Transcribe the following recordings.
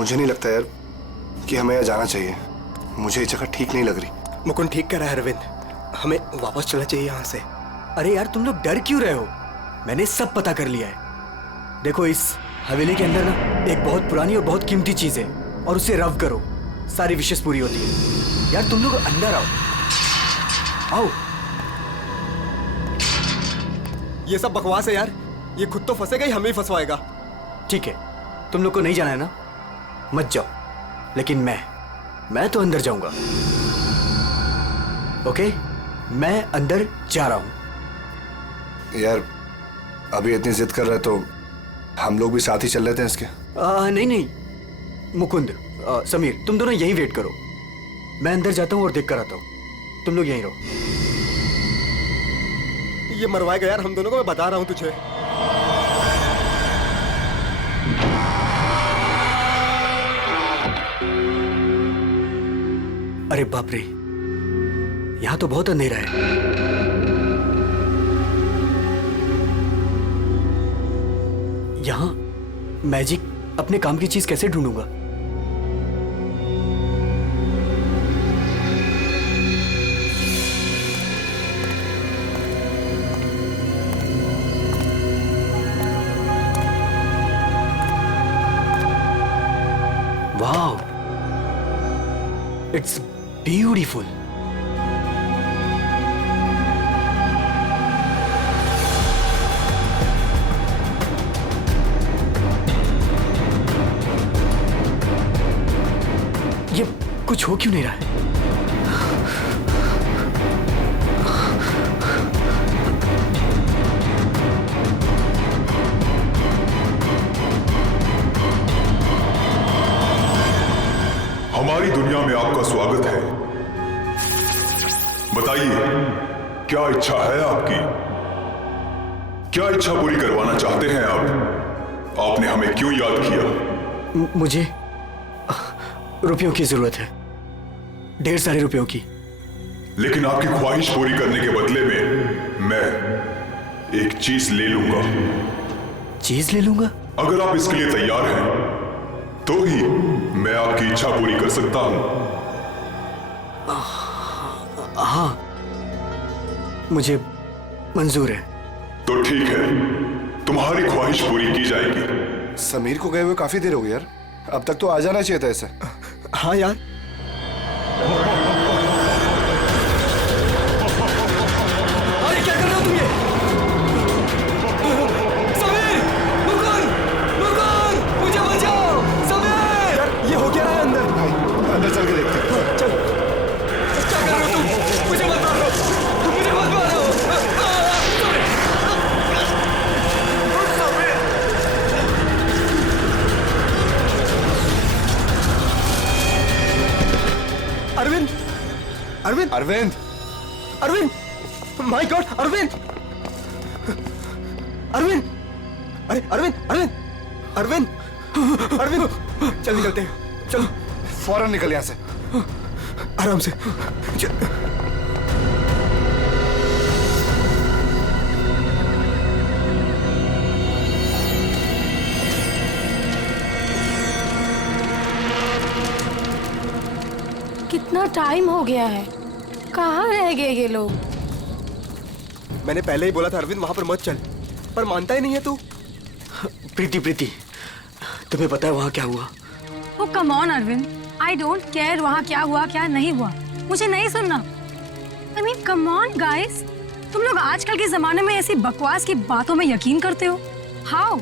मुझे नहीं लगता यार कि हमें यहाँ जाना चाहिए। मुझे ये जगह ठीक नहीं लग रही। मुकुंद ठीक कह रहा है अरविंद, हमें वापस चलना चाहिए यहाँ से। अरे यार तुम लोग डर क्यों रहे हो? मैंने सब पता कर लिया है। देखो इस हवेली के अंदर ना एक बहुत पुरानी और बहुत कीमती चीज है, और उसे रव करो, सारी विशेष पूरी होती है। यार तुम लोग अंदर आओ, आओ। ये सब बकवास है यार, ये खुद तो फंसेगा ही, हमें ही फंसवाएगा। ठीक है, तुम लोग को नहीं जाना है ना, मत जाओ, लेकिन मैं तो अंदर जाऊंगा। ओके, मैं अंदर जा रहा हूं। यार अभी इतनी जिद कर रहे तो हम लोग भी साथ ही चल लेते हैं इसके। नहीं मुकुंद, समीर, तुम दोनों यहीं वेट करो। मैं अंदर जाता हूं और देख कर आता हूं, तुम लोग यहीं रहो। ये मरवाएगा यार हम दोनों को, मैं बता रहा हूं तुझे। अरे बाप रे, यहां तो बहुत अंधेरा है। यहां मैजिक अपने काम की चीज कैसे ढूंढूंगा? Wow, it's beautiful. ये कुछ हो क्यों नहीं रहा है? हमारी दुनिया में आपका स्वागत है। बताइए, क्या इच्छा है आपकी? क्या इच्छा पूरी करवाना चाहते हैं आप? आपने हमें क्यों याद किया? मुझे रुपयों की जरूरत है, ढेर सारे रुपयों की। लेकिन आपकी ख्वाहिश पूरी करने के बदले में मैं एक चीज ले लूंगा। चीज ले लूंगा? अगर आप इसके लिए तैयार हैं तो ही मैं आपकी इच्छा पूरी कर सकता हूं। हाँ, मुझे मंजूर है। तो ठीक है, तुम्हारी ख्वाहिश पूरी की जाएगी। समीर को गए हुए काफी देर हो गई यार, अब तक तो आ जाना चाहिए था ऐसे। हाँ यार, अरे क्या कर रहे हो तुम? ये समीर, मुकुंद, मुझे बचाओ। समीर, यार ये हो क्या रहा है अंदर? भाई अंदर चल के देखते हैं। चल, क्या कर रहे हो तुम? मुझे मत मारो, मुझे मत मारो। अरविंद, अरविंद, अरविंद, अरविंद, माय गॉड, अरविंद, अरविंद, अरे अरविंद, अरविंद, अरविंद, अरविंद, चल निकलते हैं, चलो फौरन निकल यहाँ से। आराम से। कितना टाइम हो गया है, कहाँ रह गए ये लोग? मैंने पहले ही बोला था अरविंद वहां पर मत चल, पर मानता ही नहीं है तू। प्रीति, तुम्हें पता है वहां क्या हुआ? Oh come on Arvind, I don't care वहाँ क्या हुआ क्या नहीं हुआ, मुझे नहीं सुनना। I mean come on guys, तुम लोग आजकल के जमाने में ऐसी बकवास की बातों में यकीन करते हो? हाउ?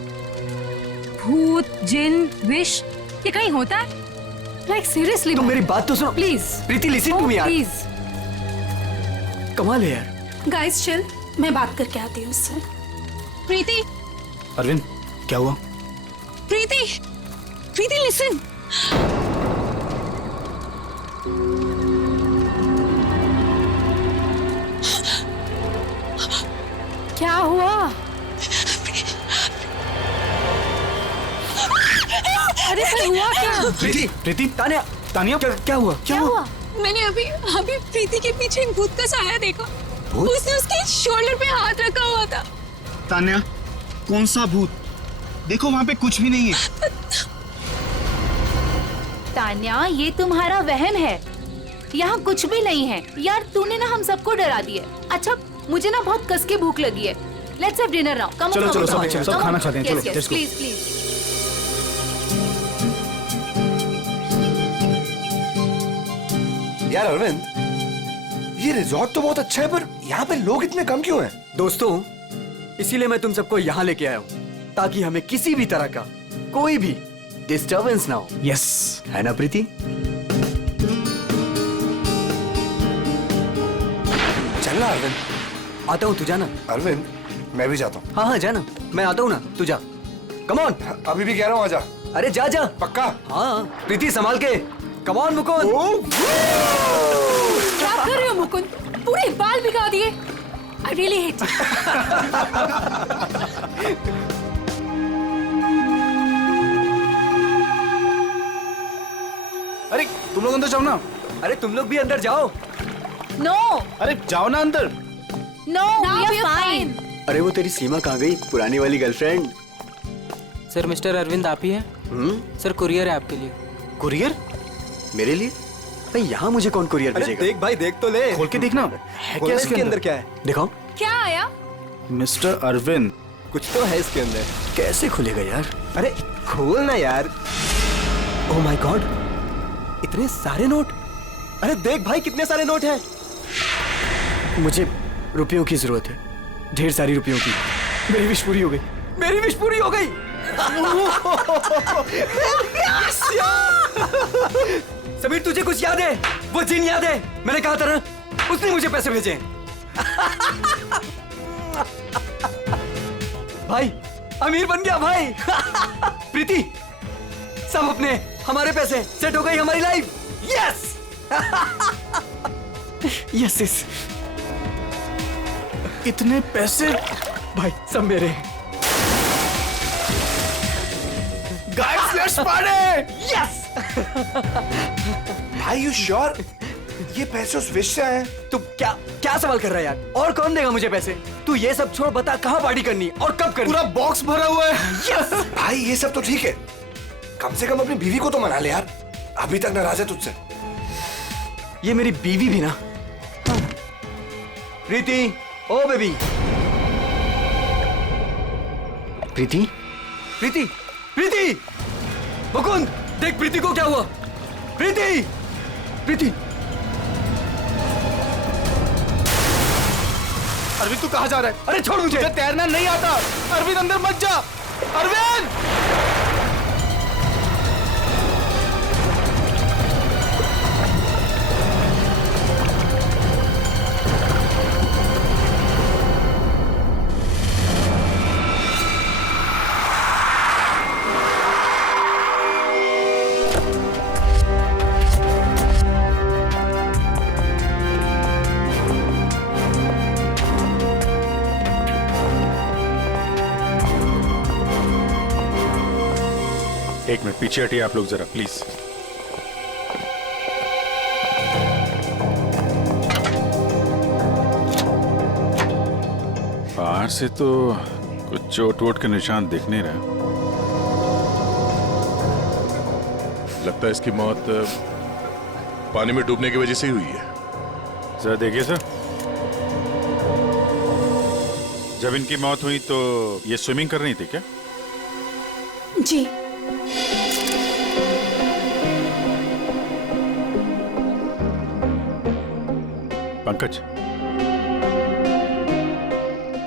भूत, जिन, विश, ये कहीं होता है? लाइक सीरियसली, तुम मेरी बात तो सुनो please. Priti, listen to me यार। प्लीज कमाल है यार। गाइस चिल, मैं बात करके आती हूँ उससे। प्रीति, अरविंद क्या हुआ? प्रीति, प्रीति लिसन। क्या हुआ? अरे फिर हुआ क्या? प्रीति, तानिया क्या हुआ? क्या हुआ? मैंने अभी प्रीति के पीछे एक भूत का साया देखा। भूत? उसने उसके शोल्डर पे हाथ रखा हुआ था। तान्या, कौन सा भूत? देखो वहां पे कुछ भी नहीं है। तान्या, ये तुम्हारा वहम है, यहाँ कुछ भी नहीं है। यार तूने ना हम सबको डरा दिया। अच्छा मुझे ना बहुत कस के भूख लगी है। Let's have dinner now. Come चलो, सब खाना खाते हैं, चलो, let's go. Please please. यार अरविंद, ये रिजॉर्ट तो बहुत अच्छा है, पर यहाँ पे लोग इतने कम क्यों हैं? दोस्तों, इसीलिए मैं तुम सबको यहाँ लेके आया हूँ, ताकि हमें किसी भी तरह का कोई भी डिस्टर्बेंस ना हो। यस, है ना प्रीति? चलना अरविंद। आता हूँ, तू जाना। अरविंद, मैं भी जाता हूँ। हाँ हाँ जाना, मैं आता हूँ ना, तू जा। Come on. अभी भी कह रहा हूँ, आजा। अरे जा जा। पक्का? हाँ, प्रीति संभाल के। Come on Mukund. क्या कर रहे हो मुकुंद? पूरे बाल भिगा दिए। I really hate you. अरे तुम लोग अंदर जाओ ना। अरे तुम लोग भी अंदर जाओ। No, अरे जाओ ना अंदर। no, we are fine. अरे वो तेरी सीमा कहाँ गई, पुरानी वाली गर्लफ्रेंड? सर मिस्टर अरविंद आप ही हैं? सर कुरियर है आपके लिए। कुरियर? मेरे लिए? भाई यहाँ मुझे कौन कुरियर भेजेगा? देख भाई, देख तो ले। खोल के देखना है क्या इसके अंदर क्या है? दिखाओ। क्या आया? मिस्टर अरविंद। कुछ तो है इसके अंदर। कैसे खुलेगा यार? अरे खोल ना यार। ओह माय गॉड, इतने सारे नोट। अरे देख भाई, कितने सारे नोट हैं। मुझे रुपयों की जरूरत है, ढेर सारी रुपयों की। मेरी विश पूरी हो गई, मेरी विश पूरी हो गई। समीर तुझे कुछ याद है? वो जिन याद है? मैंने कहा था ना, उसने मुझे पैसे भेजे। भाई अमीर बन गया भाई। प्रीति, सब अपने हमारे पैसे, सेट हो गई हमारी लाइफ। Yes yes yes. इतने पैसे भाई सब मेरे। Guys let's party. यस। भाई यू श्योर ये पैसे उस विश से आए हैं? तू क्या क्या सवाल कर रहा है यार? और कौन देगा मुझे पैसे? तू ये सब छोड़, बता कहाँ पार्टी करनी है और कब करनी? पूरा बॉक्स भरा हुआ है। यस। भाई ये सब तो ठीक है, कम से कम अपनी बीवी को तो मना ले यार, अभी तक नाराज है तुझसे। ये मेरी बीवी भी ना। प्रीति, ओ बेबी। प्रीति, प्रीति, प्रीति। मुकुंद, देख प्रीति को क्या हुआ। प्रीति, प्रीति। अरविंद तू कहाँ जा रहा है? अरे छोड़ मुझे। तुझे तैरना नहीं आता। अरविंद अंदर मत जा। अरविंद! एक मिनट पीछे हटिए आप लोग जरा प्लीज। बाहर से तो कुछ चोट वोट के निशान दिख नहीं रहे। लगता है इसकी मौत पानी में डूबने की वजह से ही हुई है। जरा देखिए सर, जब इनकी मौत हुई तो ये स्विमिंग कर रही थी क्या? जी। पंकज,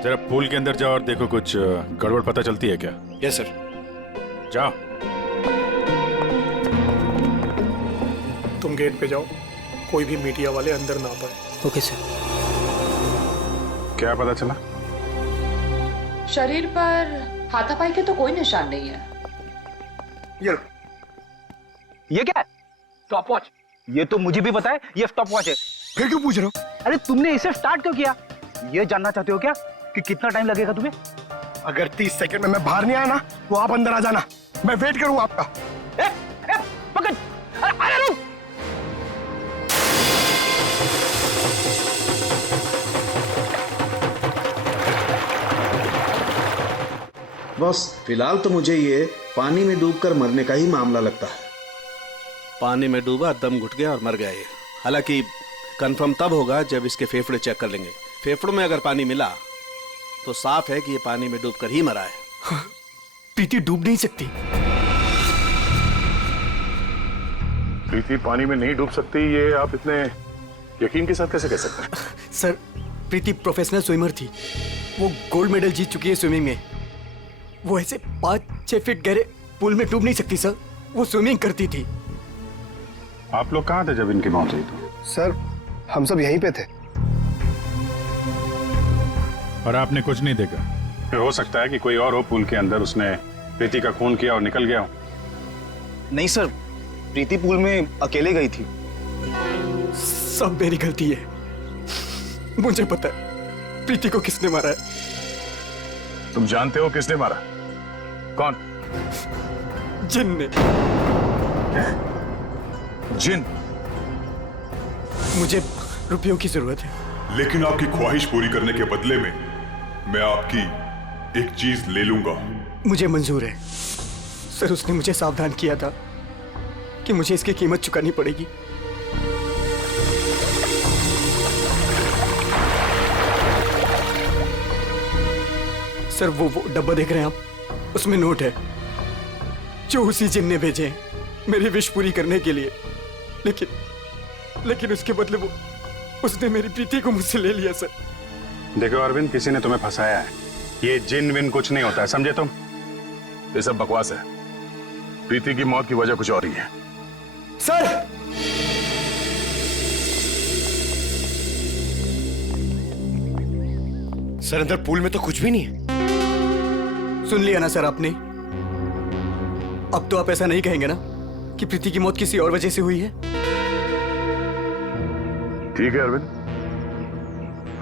जरा पूल के अंदर जाओ और देखो कुछ गड़बड़ पता चलती है क्या? Yes sir. जाओ। तुम गेट पे जाओ, कोई भी मीडिया वाले अंदर ना पाए। Okay sir. क्या पता चला? शरीर पर हाथापाई के तो कोई निशान नहीं है। ये क्या है? Stop watch. ये तो मुझे भी पता है, ये स्टॉप वॉच है। फिर क्यों पूछ रहे हो? अरे तुमने इसे स्टार्ट क्यों किया? ये जानना चाहते हो क्या कि कितना टाइम लगेगा तुम्हें? अगर 30 सेकंड में मैं बाहर नहीं आया ना, तो आप अंदर आ जाना, मैं वेट करूंगा आपका। पकड़! अरे रुक! बस फिलहाल तो मुझे ये पानी में डूबकर मरने का ही मामला लगता है। पानी में डूबा, दम घुट गया और मर गया ये। हालांकि कंफर्म तब होगा जब इसके फेफड़े चेक कर लेंगे। फेफड़ों में अगर पानी मिला तो साफ है कि ये पानी में डूबकर ही मरा है। प्रीति डूब नहीं सकती। प्रीति पानी में नहीं डूब सकती, ये आप इतने यकीन के साथ कैसे कह सकते हैं? सर, प्रीति प्रोफेशनल स्विमर थी। वो गोल्ड मेडल जीत चुकी है स्विमिंग में। वो ऐसे 5-6 फीट गहरे पूल में डूब नहीं सकती सर। वो स्विमिंग करती थी। आप लोग कहाँ थे जब इनकी मौत हुई? तो सर, हम सब यहीं पे थे। और आपने कुछ नहीं देखा? फिर हो सकता है कि कोई और हो पूल के अंदर, उसने प्रीति का खून किया और निकल गया हो। नहीं सर, प्रीति पूल में अकेले गई थी। सब मेरी गलती है। मुझे पता है प्रीति को किसने मारा है। तुम जानते हो किसने मारा? कौन? जिन ने। जिन? मुझे रुपयों की जरूरत है। लेकिन आपकी ख्वाहिश पूरी करने के बदले में मैं आपकी एक चीज ले लूंगा। मुझे मंजूर है सर। उसने मुझे सावधान किया था कि मुझे इसकी कीमत चुकानी पड़ेगी। सर, वो डब्बा देख रहे हैं आप? उसमें नोट है जो उसी जिन ने भेजे हैं मेरी विश पूरी करने के लिए। लेकिन उसके बदले उसने मेरी प्रीति को मुझसे ले लिया सर। देखो अरविंद, किसी ने तुम्हें फंसाया है। ये जिन विन कुछ नहीं होता है, समझे तुम? ये सब बकवास है। प्रीति की मौत की वजह कुछ और ही है। सर, सर, अंदर पूल में तो कुछ भी नहीं है। सुन लिया ना सर आपने? अब तो आप ऐसा नहीं कहेंगे ना कि प्रीति की मौत किसी और वजह से हुई है? ठीक है अरविंद,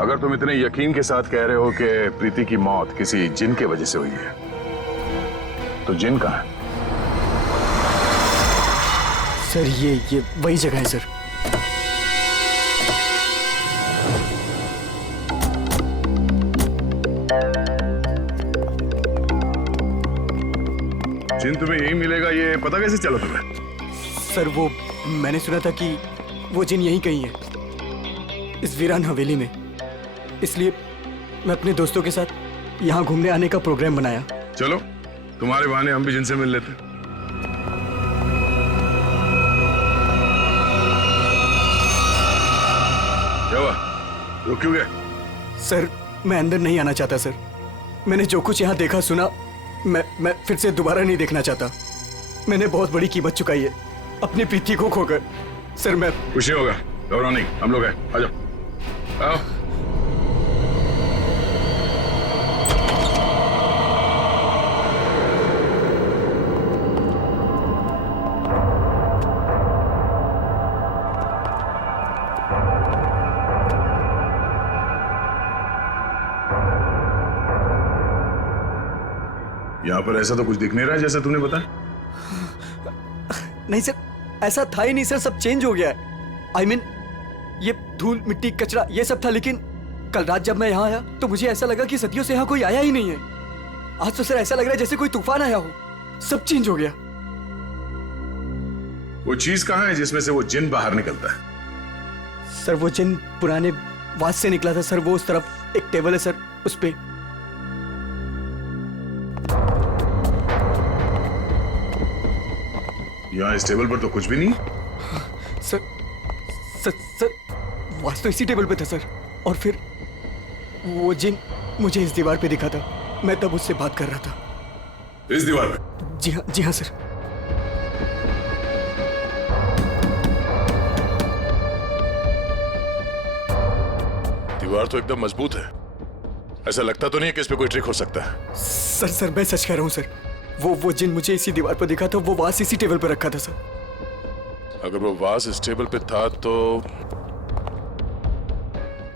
अगर तुम इतने यकीन के साथ कह रहे हो कि प्रीति की मौत किसी जिन के वजह से हुई है, तो जिन कहाँ है? सर, ये वही जगह है सर। जिन तुम्हें यही मिलेगा, ये पता कैसे चला तुम्हें? सर, वो मैंने सुना था कि वो जिन यहीं कहीं है, इस वीरान हवेली में। इसलिए मैं अपने दोस्तों के साथ यहाँ घूमने आने का प्रोग्राम बनाया। चलो, तुम्हारे बहाने हम भी जिनसे मिल लेते। क्या हुआ? रुक क्यों गए? सर, मैं अंदर नहीं आना चाहता सर। मैंने जो कुछ यहाँ देखा सुना, मैं फिर से दोबारा नहीं देखना चाहता। मैंने बहुत बड़ी कीमत चुकाई है अपनी प्रीति को खोकर। सर, मैं खुशी होगा, घबराओ नहीं, हम लोग हैं। आ जाओ, आओ। यहाँ पर ऐसा तो कुछ दिख नहीं रहा है जैसा तूने बताया। नहीं सर, ऐसा था ही नहीं सर। सब चेंज हो गया है। I mean, ये धूल मिट्टी कचरा ये सब था, लेकिन कल रात जब मैं यहाँ आया तो मुझे ऐसा लगा कि सदियों से यहाँ कोई आया ही नहीं है। आज तो सर ऐसा लग रहा है जैसे कोई तूफान आया हो। सब चेंज हो गया। वो चीज कहाँ है जिसमें से वो जिन बाहर निकलता है? सर, वो जिन पुराने वास से निकला था सर। वो उस तरफ एक टेबल है सर, उस पे। यहाँ इस टेबल पर तो कुछ भी नहीं। सर, वास तो इसी टेबल पे था सर। और फिर वो जिन मुझे इस दीवार पे दिखा था। मैं तब उससे बात कर रहा था। इस दीवार पे? जी हाँ सर। दीवार तो एकदम मजबूत है। ऐसा लगता तो नहीं है कि इस पे कोई ट्रिक हो सकता है। सर, मैं सच कह रहा हूँ सर। वो जिन मुझे इसी दीवार पर दिखा था। वो वास इसी टेबल पर रखा था सर। अगर वो वास इस टेबल पे था तो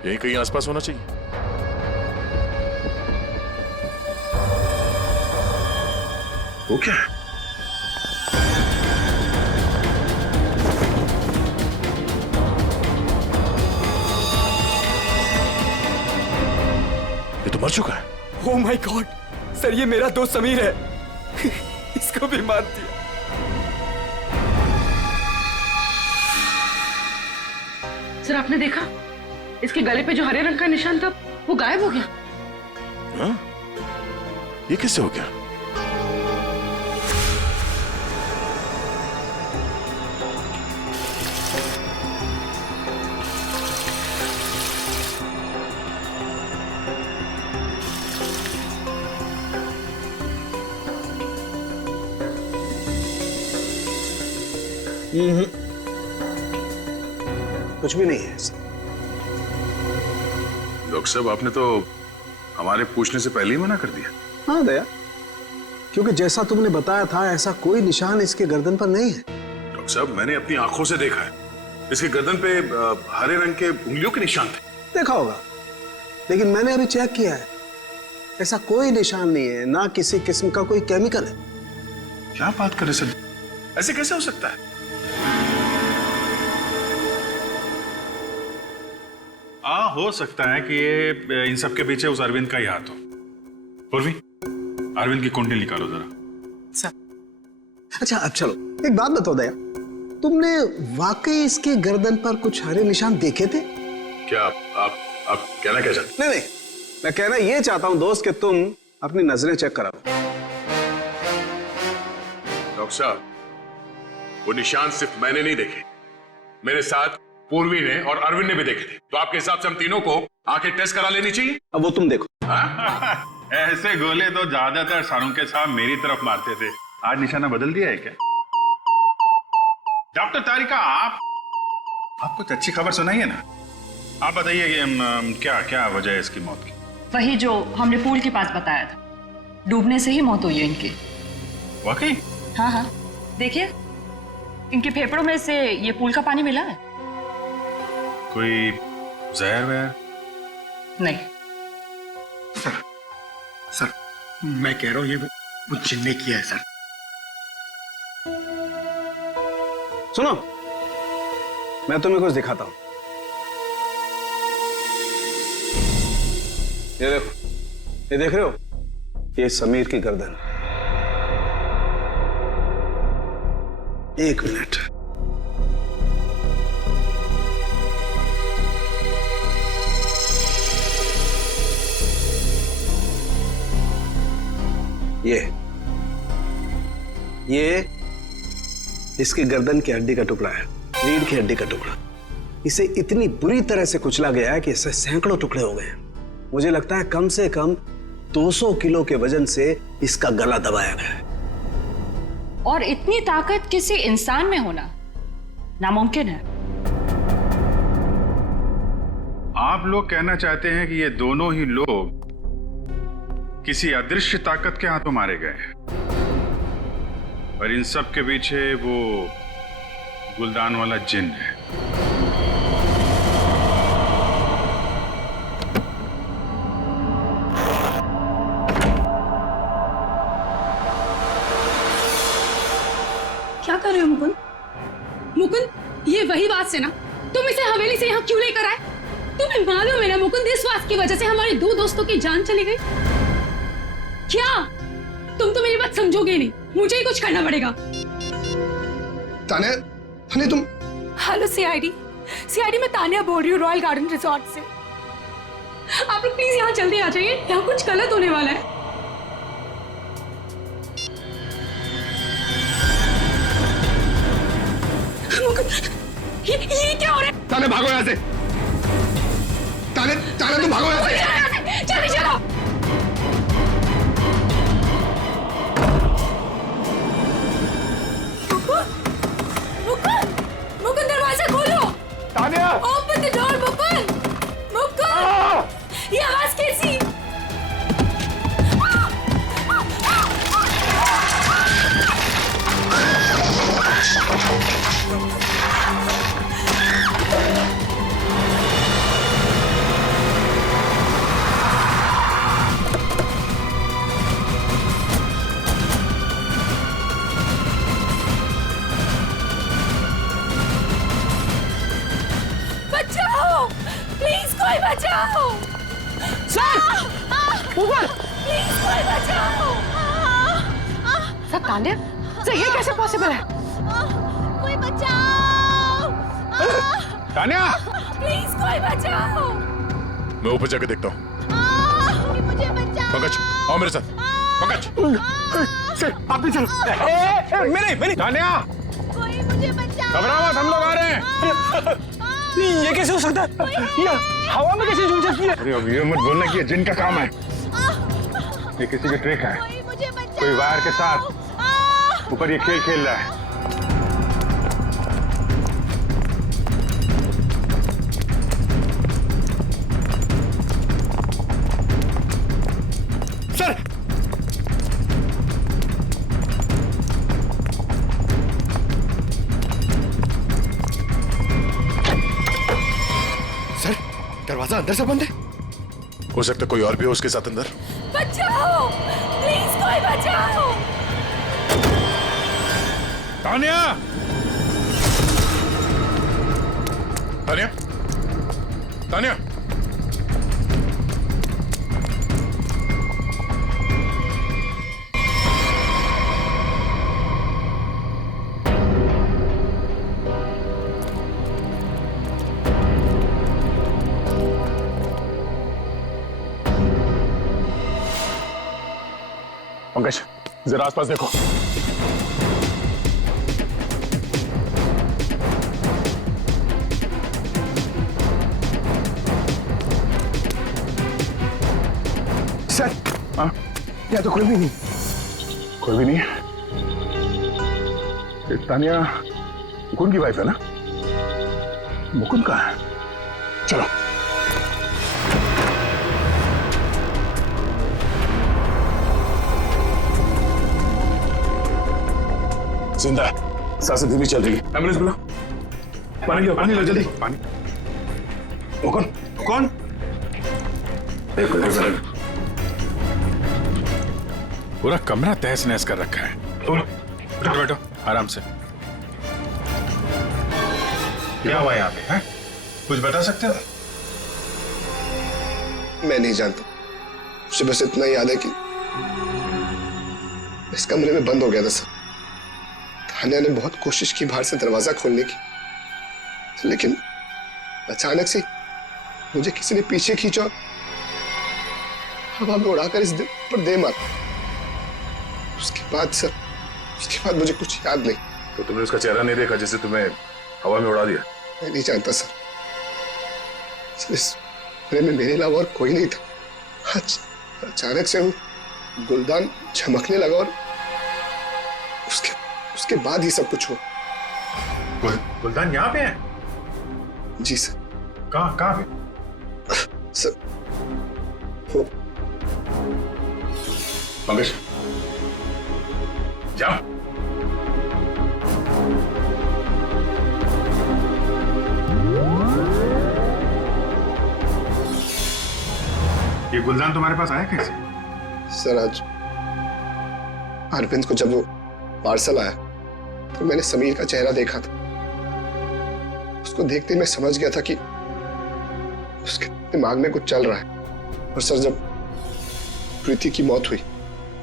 यहीं कहीं आसपास होना चाहिए। वो क्या है? ये तो मर चुका है। ओह माय गॉड सर, ये मेरा दोस्त समीर है। इसको भी मार दिया। सर आपने देखा इसके गले पे जो हरे रंग का निशान था वो गायब हो गया। हाँ? ये किससे हो गया? कुछ भी नहीं है। डॉक्टर साहब आपने तो हमारे पूछने से पहले ही मना कर दिया। हाँ दया, क्योंकि जैसा तुमने बताया था ऐसा कोई निशान इसके गर्दन पर नहीं है। डॉक्टर साहब मैंने अपनी आंखों से देखा है, इसके गर्दन पे हरे रंग के उंगलियों के निशान थे। देखा होगा, लेकिन मैंने अभी चेक किया है, ऐसा कोई निशान नहीं है, ना किसी किस्म का कोई केमिकल है। क्या बात कर रहे सर, ऐसे कैसे हो सकता है? हो सकता है कि ये इन सब के पीछे उस अरविंद का ही हाथ हो। पूर्वी, अरविंद की कुंडली निकालो जरा। अच्छा अब चलो एक बात बताओ दया, तुमने वाकई इसके गर्दन पर कुछ हरे निशान देखे थे? क्या आप कहना क्या चाहते? नहीं, मैं कहना ये चाहता हूं दोस्त कि तुम अपनी नजरें चेक कराओ। डॉक्टर साहब वो निशान सिर्फ मैंने नहीं देखे, मेरे साथ पूर्वी ने और अरविंद ने भी देखे थे। तो आपके हिसाब से हम तीनों को आंखें टेस्ट करा लेनी चाहिए। अब वो तुम देखो। ऐसे गोले तो ज्यादातर सारुंके साहब मेरी तरफ मारते थे, आज निशाना बदल दिया है क्या? डॉक्टर तारिका, आप कुछ अच्छी खबर सुनाइए ना। आप बताइए कि क्या क्या वजह है इसकी मौत की? वही जो हमने पूल के पास बताया था, डूबने से ही मौत हुई है इनकी। वाकई? हाँ हाँ, देखिए इनके फेफड़ों में से ये पूल का पानी मिला है। कोई जहर वहर? नहीं सर मैं कह रहा हूं ये वो जिन ने किया है सर। सुनो, मैं तुम्हें कुछ दिखाता हूं। ये देखो, ये देख रहे हो, ये समीर की गर्दन। एक मिनट, ये इसकी गर्दन की हड्डी का टुकड़ा है, रीढ़ की हड्डी का टुकड़ा। इसे इतनी बुरी तरह से कुचला गया है कि इससे सैकड़ों टुकड़े हो गए। मुझे लगता है कम से कम 200 किलो के वजन से इसका गला दबाया गया है। और इतनी ताकत किसी इंसान में होना नामुमकिन है। आप लोग कहना चाहते हैं कि ये दोनों ही लोग किसी अदृश्य ताकत के हाथों मारे गए हैं, और इन सब के पीछे वो गुलदान वाला जिन है। क्या कर रहे हो मुकुंद? मुकुंद, ये वही बात से ना तुम इसे हवेली से यहाँ क्यों लेकर आए? तुम्हें मालूम है ना मुकुंद, इस बात की वजह से हमारे 2 दोस्तों की जान चली गई। क्या तुम तो मेरी बात समझोगे नहीं, मुझे ही कुछ करना पड़ेगा। तान्या, तान्या तुम। हेलो सीआईडी, मैं तान्या बोल रही हूँ रॉयल गार्डन रिसोर्ट से। आप लोग प्लीज यहाँ जल्दी आ जाइए, यहाँ कुछ गलत होने वाला है। ये क्या हो रहा है? तान्या भागो यहाँ से। तान्या तुम भागो यहाँ से। जल्दी चलो। मुकुंद दरवाजा खोलो। Tanya open the door Mukund. ये आवाज कैसी? बचाओ प्लीज, कोई बचाओ। सर ऊपर प्लीज कोई बचाओ। सर तान्या, सर ये कैसे पॉसिबल है? कोई बचाओ। तान्या, प्लीज कोई बचाओ। मैं ऊपर जाके देखता हूँ। मुझे बचाओ। पंकज, आओ मेरे साथ। पंकज, आप भी चलो। मेरे तान्या, कोई मुझे बचाओ। घबराओ मत, हम लोग आ रहे हैं। ये कैसे हो सकता है? ये हवा में कैसे झूल सकती है? अरे अब ये मत बोलना कि ये जिन का काम है। ये किसी की ट्रिक है। कोई वायर के साथ ऊपर ये खेल खेल रहा है। सर, सर, दरवाजा अंदर से बंद है। हो सकता है कोई और भी हो उसके साथ अंदर। बचाओ, प्लीज कोई बचाओ। तान्या, तान्या, तान्या, पंकज, जरा आसपास देखो। सर, हाँ, यहाँ तो कोई भी नहीं। कोई भी नहीं है। ये तान्या मुकुंद की वाइफ है ना? मुकुंद कहाँ है? चलो। जिंदा है, सांसें धीमी चल रही है। एम्बुलेंस बुला। पानी लो, पानी लो जल्दी। पानी। मुकुंद, कौन? एक मिनट। पूरा कमरा तहस नहस कर रखा है। बैठो बैठो आराम से। क्या हुआ यहाँ पे? हैं? कुछ बता सकते हो? मैं नहीं जानता, मुझे बस इतना याद है कि इस कमरे में बंद हो गया था सर। तान्या ने बहुत कोशिश की बाहर से दरवाजा खोलने की, लेकिन अचानक से मुझे किसी ने पीछे खींचा, हवा में उड़ाकर इस दिल पर दे मारा। उसके बाद मुझे कुछ याद नहीं। तो तुमने उसका चेहरा नहीं देखा जिसे तुम्हें हवा में उड़ा दिया? मैं नहीं जानता सर, इस कमरे में मेरे अलावा और कोई नहीं था। अचानक से वो गुलदान चमकने लगा और उसके बाद ही सब कुछ हुआ। गुलदान यहाँ पे है? जी सर। कहाँ पे? सर, वो पंकज, जाओ। ये गुलदान तुम्हारे पास आया कैसे? सर, आज अरविंद को जब वो पार्सल आया तो मैंने समीर का चेहरा देखा था। उसको देखते ही मैं समझ गया था कि उसके दिमाग में कुछ चल रहा है। और सर, जब प्रीति की मौत हुई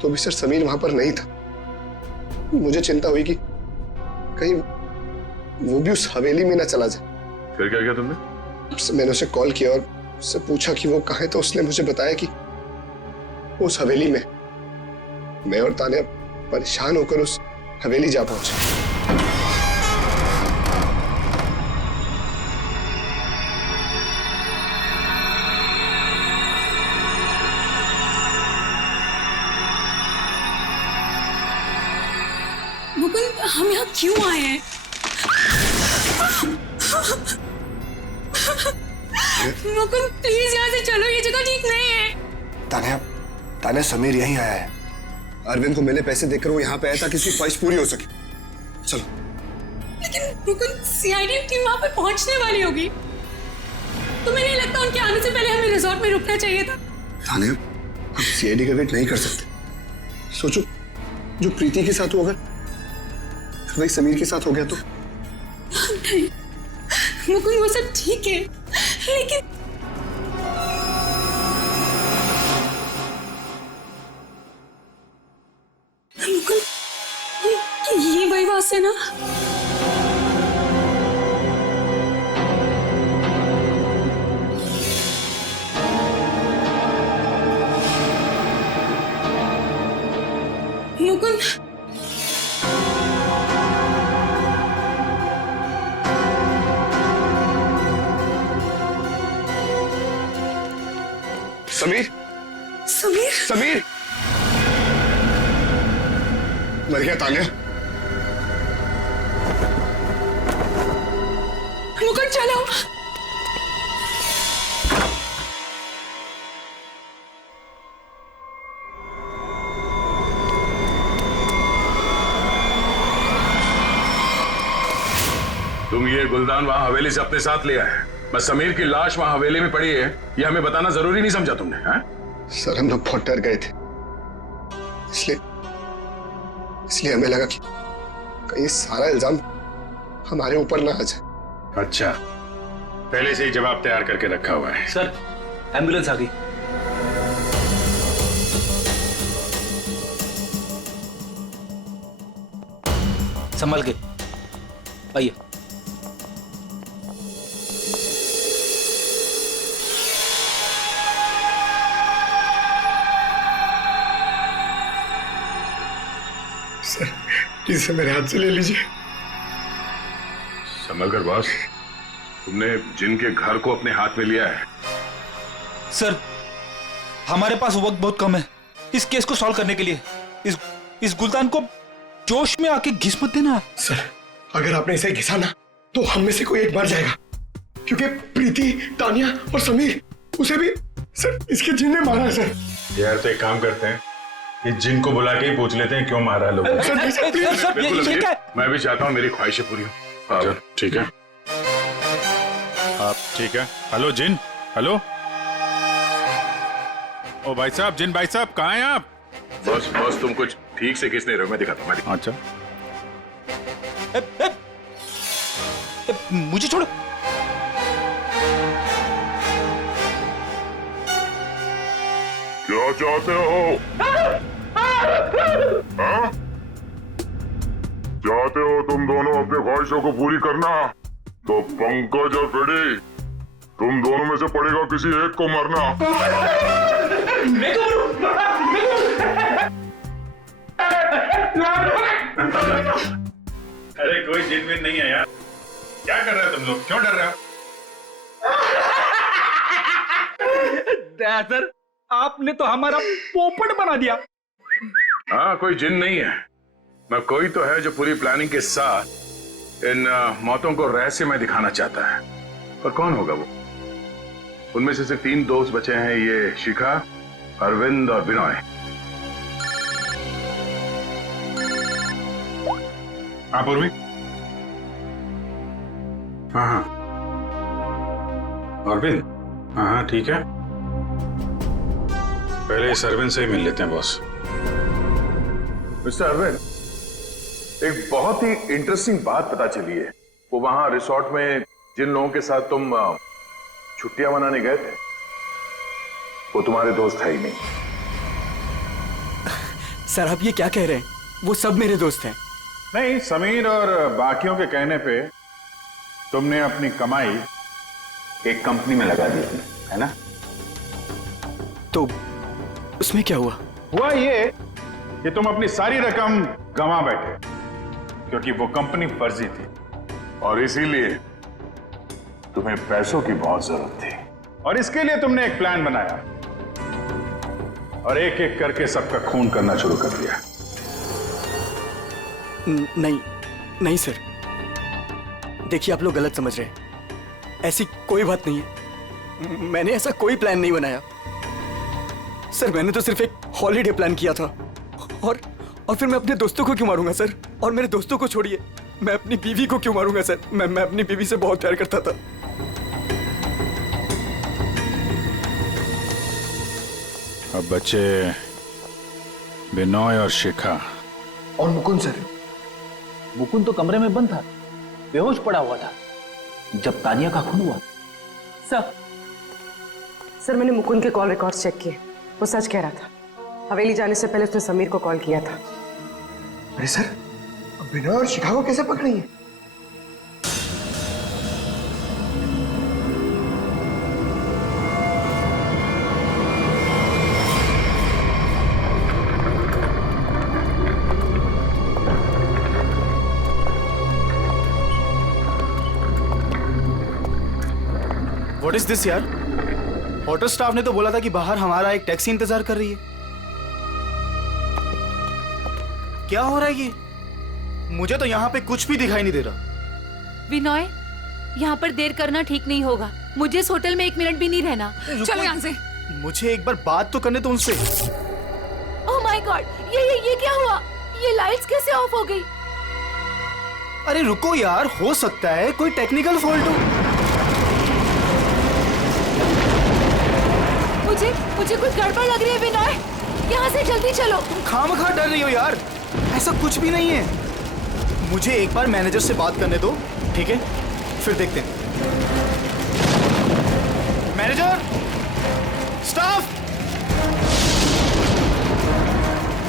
तो भी सर समीर वहां पर नहीं था। मुझे चिंता हुई कि कहीं वो भी उस हवेली में ना चला जाए। फिर क्या किया तुमने? मैंने उसे कॉल किया और उससे पूछा कि वो कहाँ है, तो उसने मुझे बताया कि वो उस हवेली में। मैं और तान्या परेशान होकर उस हवेली जा पहुंचे। मुकुंद, हम यहाँ क्यों आए हैं? मुकुंद, प्लीज यहाँ से चलो, ये जगह ठीक नहीं है। तान्या, समीर यहीं आया है। अरविंद को मैंने पैसे देकर वो यहाँ पे आया ताकि उसकी ख्वाहिश पूरी हो सके। चलो। लेकिन मुकुंद, सीआईडी टीम वहाँ पे पहुँचने वाली होगी। तुम्हें नहीं लगता उनके आने से पहले हमें रिजॉर्ट में रुकना चाहिए था? तान्या, हम सीआईडी का वेट नहीं कर सकते। सोचो, जो प्रीति के साथ हुआ अगर वही समीर के साथ हो गया तो? नहीं मुकुंद, वो सब ठीक है, लेकिन मुकुंद, ये वही बात है ना? मुकुंद, समीर, समीर, समीर, मर गया तान्या। मुकुंद चलो। तुम ये गुलदान वहां हवेली से अपने साथ लिया है, बस समीर की लाश वहां हवेली में पड़ी है ये हमें बताना जरूरी नहीं समझा तुमने? हैं? सर हम लोग बहुत डर गए थे, इसलिए हमें लगा कि कहीं सारा इल्जाम हमारे ऊपर ना आ जाए। अच्छा, पहले से ही जवाब तैयार करके रखा हुआ है। सर एम्बुलेंस आ गई। संभल के आइए। सर प्लीज मेरे हाथ से ले लीजिए। संभल कर बॉस, तुमने जिनके घर को अपने हाथ में लिया है। सर हमारे पास वक्त बहुत कम है इस केस को सॉल्व करने के लिए। इस गुलदान को जोश में आके घिस मत देना। सर अगर आपने इसे घिसा ना तो हम में से कोई एक मर जाएगा, क्योंकि प्रीति, तानिया और समीर, उसे भी सर इसके जिन ने मारा है। सर यार तो एक काम करते हैं, इस जिन को बुला के ही पूछ लेते हैं क्यों मारा लोग। मैं भी चाहता हूँ मेरी ख्वाहिशें पूरी हो। ठीक है आप ठीक है? हेलो जिन, हेलो। ओ भाई साहब, जिन भाई साहब कहाँ हैं आप? बस तुम कुछ ठीक से किस नहीं रहे हो, मैं दिखाता हूँ। अच्छा मुझे छोड़ो। क्या चाहते हो? हाँ? चाहते हो तुम दोनों अपनी ख्वाहिशों को पूरी करना? तो पंकज और फ्रेडी, तुम दोनों में से पड़ेगा किसी एक को मरना। अरे कोई जिन विन नहीं है यार, क्या कर रहे हो तुम लोग? क्यों डर रहे हो? सर आपने तो हमारा पोपट बना दिया। हाँ कोई जिन नहीं है, मैं कोई तो है जो पूरी प्लानिंग के साथ इन मौतों को रहस्यमय दिखाना चाहता है। पर कौन होगा वो? उनमें से सिर्फ 3 दोस्त बचे हैं, ये शिखा, अरविंद और विनय। हाँ पूर्वी। हाँ अरविंद, हाँ ठीक है, पहले इस अरविंद से ही मिल लेते हैं बॉस। मिस्टर अरविंद, एक बहुत ही इंटरेस्टिंग बात पता चली है। वो वहां रिसोर्ट में जिन लोगों के साथ तुम छुट्टियां मनाने गए थे, वो तुम्हारे दोस्त है ही नहीं। सर आप ये क्या कह रहे हैं? वो सब मेरे दोस्त हैं। नहीं, समीर और बाकियों के कहने पे तुमने अपनी कमाई एक कंपनी में लगा दी है ना? तो उसमें क्या हुआ? हुआ ये कि तुम अपनी सारी रकम गंवा बैठे, क्योंकि वो कंपनी फर्जी थी और इसीलिए तुम्हें पैसों की बहुत जरूरत थी। और इसके लिए तुमने एक प्लान बनाया और एक एक करके सबका खून करना शुरू कर दिया। नहीं सर, देखिए आप लोग गलत समझ रहे हैं। ऐसी कोई बात नहीं है, मैंने ऐसा कोई प्लान नहीं बनाया। सर मैंने तो सिर्फ एक हॉलीडे प्लान किया था और फिर मैं अपने दोस्तों को क्यों मारूंगा सर? और मेरे दोस्तों को छोड़िए, मैं अपनी बीवी को क्यों मारूंगा सर? मैं अपनी बीवी से बहुत प्यार करता था। अब बच्चे विनय और शिखा और मुकुंद सर। मुकुंद तो कमरे में बंद था, बेहोश पड़ा हुआ था जब तानिया का खून हुआ। सर मैंने मुकुंद के कॉल रिकॉर्ड्स चेक किए, वो सच कह रहा था। हवेली जाने से पहले उसने समीर को कॉल किया था। अरे सर, अब विनय और शिखा को कैसे पकड़ेंगे? व्हाट इज दिस यार? होटल स्टाफ ने तो बोला था कि बाहर हमारा एक टैक्सी इंतजार कर रही है। क्या हो रहा है ये? मुझे तो यहाँ पे कुछ भी दिखाई नहीं दे रहा। विनय, यहाँ पर देर करना ठीक नहीं होगा। मुझे इस होटल में 1 मिनट भी नहीं रहना। चलो यहाँ से। मुझे एक बार बात तो करने दो उनसे। ओह माय गॉड, ये क्या हुआ? ये लाइट्स कैसे ऑफ हो गई? अरे रुको यार, हो सकता है कोई टेक्निकल फॉल्ट हो। मुझे कुछ गड़बड़ लग रही है विनय, यहाँ से जल्दी चलो। तुम खामखा डर रही हो यार, ऐसा कुछ भी नहीं है। मुझे एक बार मैनेजर से बात करने दो, ठीक है? फिर देखते हैं। Manager, staff,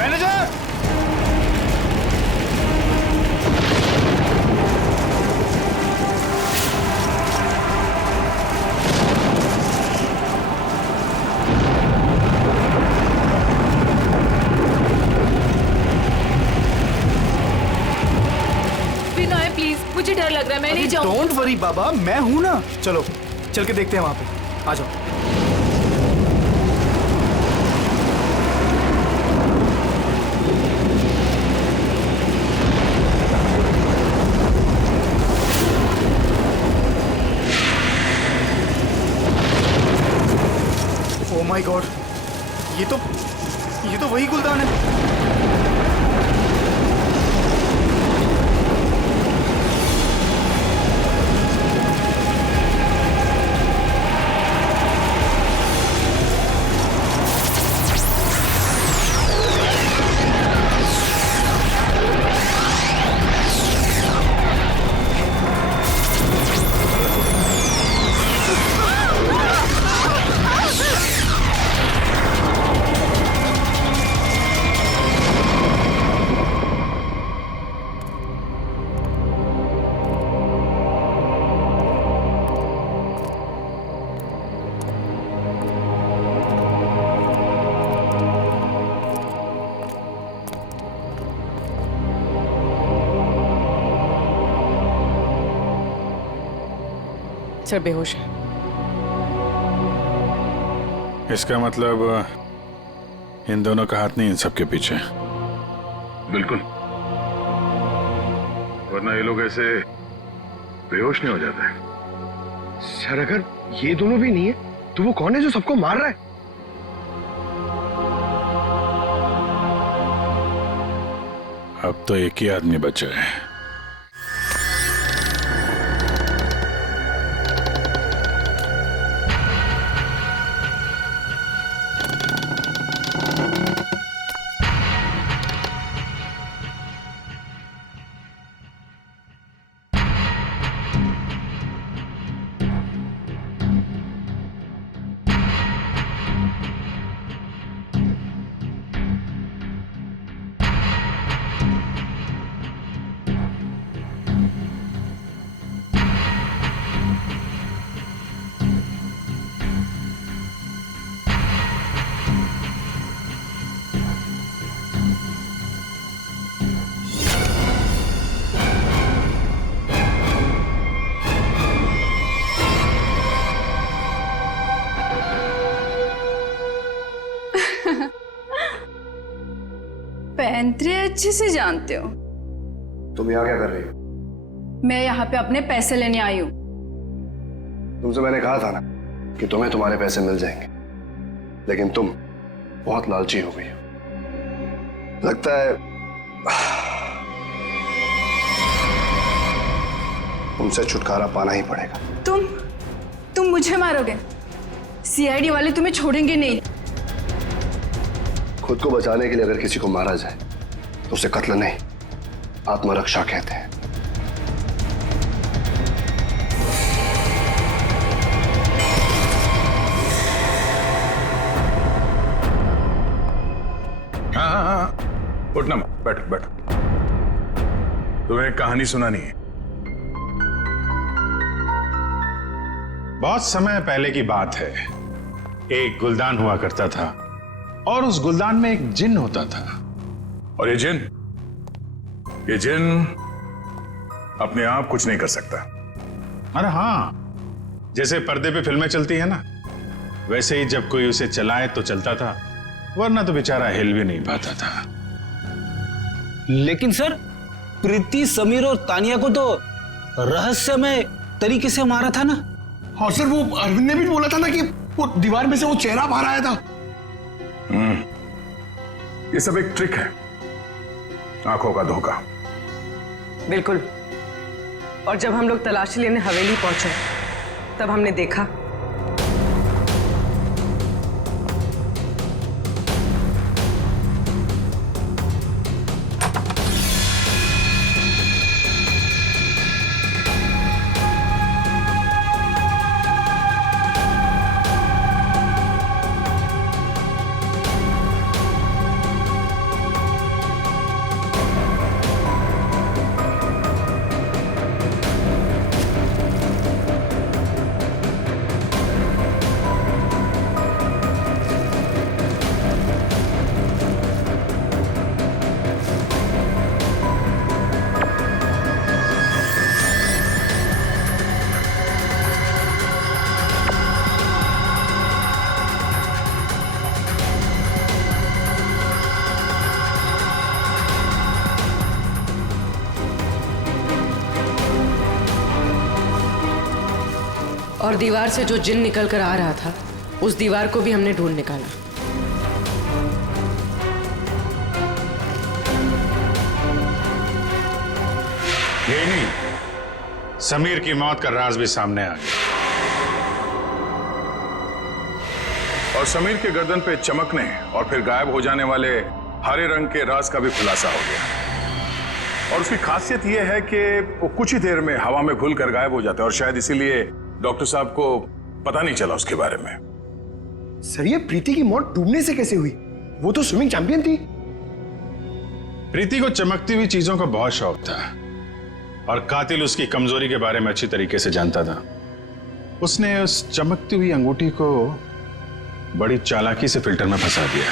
manager. Vinay please, मुझे डर लग रहा है, मैं नहीं जाऊंगी। डोंट वरी बाबा, मैं हूं ना। चलो चल के देखते हैं वहां पे। आ जाओ। ओह माय गॉड, ये तो वही गुलदान है। सर बेहोश है। इसका मतलब इन दोनों का हाथ नहीं इन सबके पीछे। बिल्कुल, वरना ये लोग ऐसे बेहोश नहीं हो जाते। सर अगर ये दोनों भी नहीं है तो वो कौन है जो सबको मार रहा है? अब तो एक ही आदमी बचा है। पैंतरे अच्छे से जानते हो। तुम यहाँ क्या कर रही हो? मैं यहाँ पे अपने पैसे लेने आई हूँ। तुमसे मैंने कहा था ना कि तुम्हें तुम्हारे पैसे मिल जाएंगे, लेकिन तुम बहुत लालची हो गई हो। लगता है तुमसे छुटकारा पाना ही पड़ेगा। तुम मुझे मारोगे? सीआईडी वाले तुम्हें छोड़ेंगे नहीं। खुद को बचाने के लिए अगर किसी को मारा जाए तो उसे कत्ल नहीं, आत्मरक्षा कहते हैं। हाँ, उठना, बैठो बैठो। तुम्हें एक कहानी सुनानी है। बहुत समय पहले की बात है। एक गुलदान हुआ करता था और उस गुलदान में एक जिन होता था। और ये जिन अपने आप कुछ नहीं कर सकता। अरे हाँ, जैसे पर्दे पे फिल्में चलती है ना, वैसे ही जब कोई उसे चलाए तो चलता था, वरना तो बेचारा हिल भी नहीं पाता था। लेकिन सर, प्रीति, समीर और तानिया को तो रहस्यमय तरीके से मारा था ना। हाँ सर, वो अरविंद ने भी बोला था ना कि वो दीवार में से वो चेहरा बाहर आया था। ये सब एक ट्रिक है, आंखों का धोखा। बिल्कुल। और जब हम लोग तलाशी लेने हवेली पहुंचे तब हमने देखा और दीवार से जो जिन निकल कर आ रहा था, उस दीवार को भी हमने ढूंढ निकाला। यही नहीं, समीर की मौत का राज भी सामने आ गया। और समीर के गर्दन पे चमकने और फिर गायब हो जाने वाले हरे रंग के राज का भी खुलासा हो गया। और उसकी खासियत यह है कि वो कुछ ही देर में हवा में घुल कर गायब हो जाता है, और शायद इसीलिए डॉक्टर साहब को पता नहीं चला उसके बारे में। सर, ये प्रीति की मौत डूबने से कैसे हुई? वो तो स्विमिंग चैंपियन थी। प्रीति को चमकती हुई चीजों का बहुत शौक था, और कातिल उसकी कमजोरी के बारे में अच्छी तरीके से जानता था। उसने उस चमकती हुई अंगूठी को बड़ी चालाकी से फिल्टर में फंसा दिया।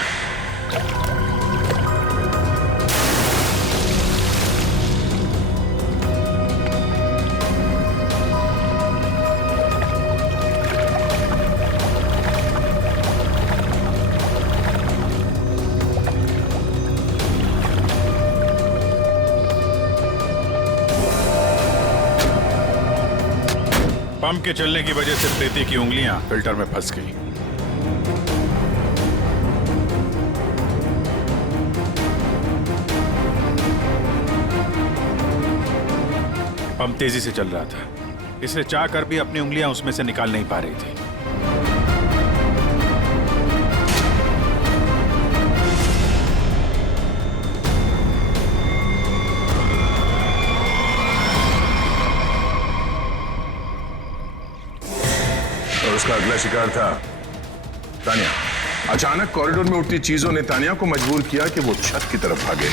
पंप के चलने की वजह से प्रीति की उंगलियां फिल्टर में फंस गई। पंप तेजी से चल रहा था, इसलिए चाहकर भी अपनी उंगलियां उसमें से निकाल नहीं पा रही थी। और उसका अगला शिकार था तानिया। अचानक कॉरिडोर में उठती चीजों ने तानिया को मजबूर किया कि वो छत की तरफ भागे।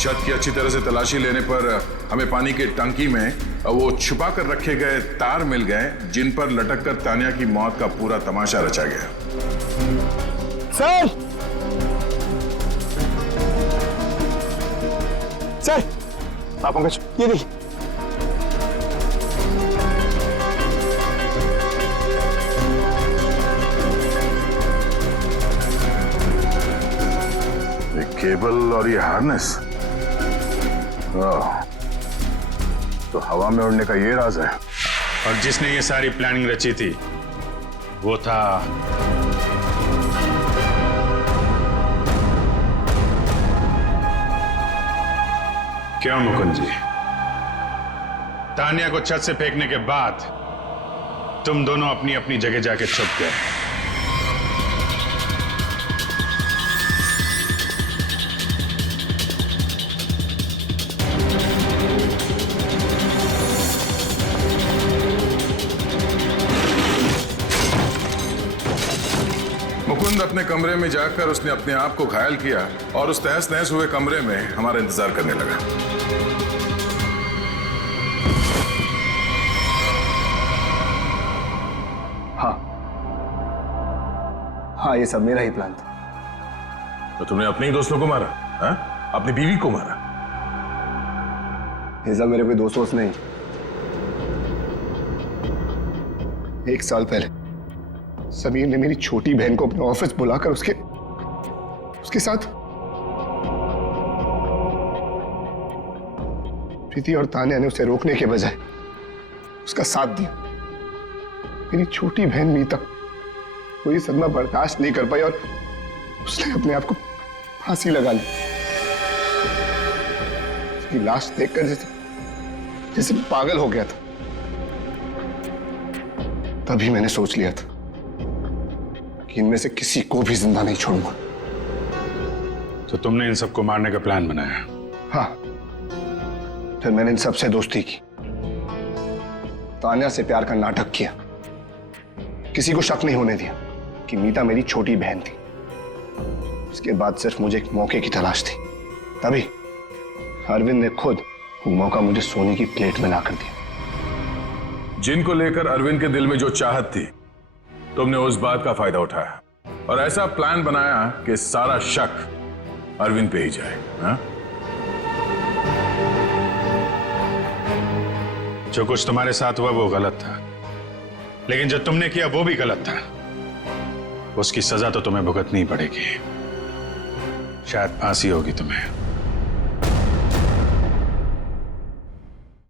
छत की अच्छी तरह से तलाशी लेने पर हमें पानी की टंकी में वो छुपा कर रखे गए तार मिल गए, जिन पर लटक कर तानिया की मौत का पूरा तमाशा रचा गया। सर, सर, आप पंकज, ये देखिए। ये केबल और ये हार्नेस, तो हवा में उड़ने का ये राज है। और जिसने ये सारी प्लानिंग रची थी वो था क्यों मुकुंद जी? तानिया को छत से फेंकने के बाद तुम दोनों अपनी अपनी जगह जाके छुप गए। अपने कमरे में जाकर उसने अपने आप को घायल किया और उस तहस नहस हुए कमरे में हमारा इंतजार करने लगा। हाँ, ये सब मेरा ही प्लान था। तो तुमने अपने ही दोस्तों को मारा? हा? अपनी बीवी को मारा? ये सब मेरे कोई दोस्त नहीं। 1 साल पहले समीर ने मेरी छोटी बहन को अपने ऑफिस बुलाकर उसके साथ प्रीति और तान्या ने उसे रोकने के बजाय उसका साथ दिया। मेरी छोटी बहन मीता वो ये सदमा बर्दाश्त नहीं कर पाई और उसने अपने आप को फांसी लगा ली। उसकी लाश देखकर जैसे पागल हो गया था। तभी मैंने सोच लिया था कि इनमें से किसी को भी जिंदा नहीं छोड़ूंगा। तो तुमने इन सबको मारने का प्लान बनाया? हाँ, फिर मैंने इन सबसे दोस्ती की, तान्या से प्यार का नाटक किया, किसी को शक नहीं होने दिया कि मीता मेरी छोटी बहन थी। इसके बाद सिर्फ मुझे एक मौके की तलाश थी। तभी अरविंद ने खुद वो मौका मुझे सोने की प्लेट में ला कर दिया। जिनको लेकर अरविंद के दिल में जो चाहत थी, तुमने उस बात का फायदा उठाया और ऐसा प्लान बनाया कि सारा शक अरविंद पे ही जाए। हा? जो कुछ तुम्हारे साथ हुआ वो गलत था, लेकिन जो तुमने किया वो भी गलत था। उसकी सजा तो तुम्हें भुगतनी पड़ेगी। शायद फांसी होगी तुम्हें।